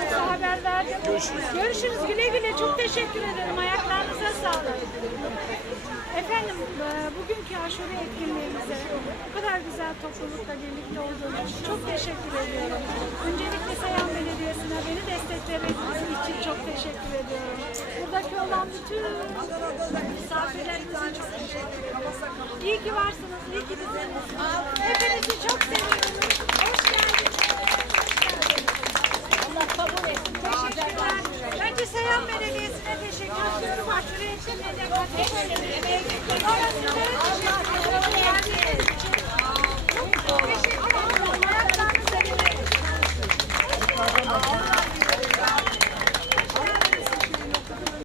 Size haber verdim. Görüşürüz. Güle güle. Çok teşekkür ederim. Ayaklarınıza sağlık. Efendim e, bugünkü aşure etkinliğimize bu kadar güzel toplulukla birlikte olduğunuz için çok teşekkür ediyorum. Öncelikle Seyhan Belediyesi'ne beni desteklemeniz için çok teşekkür ediyorum. Buradaki olan bütün misafirlerimize çok teşekkür ederim. İyi ki varsınız, iyi ki bizimlesiniz. Aşure etkinliğine